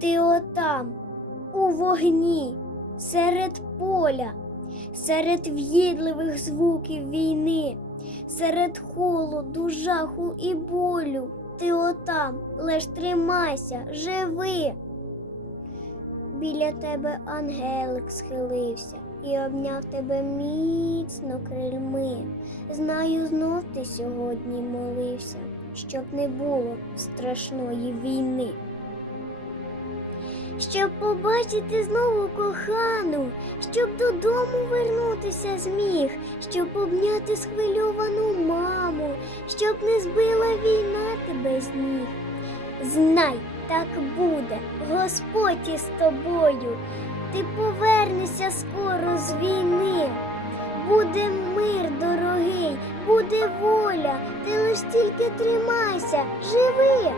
Ти отам, у вогні, серед поля, серед в'їдливих звуків війни, серед холоду, жаху і болю. Ти отам, лиш тримайся, живи. Біля тебе ангелик схилився і обняв тебе міцно крильми. Знаю, знов ти сьогодні молився, щоб не було страшної війни. Щоб побачити знову кохану, щоб додому вернутися зміг, щоб обняти схвильовану маму, щоб не збила війна тебе з ніг. Знай, так буде, Господь із тобою, ти повернешся скоро з війни. Буде мир, дорогий, буде воля, ти лиш тільки тримайся, живи.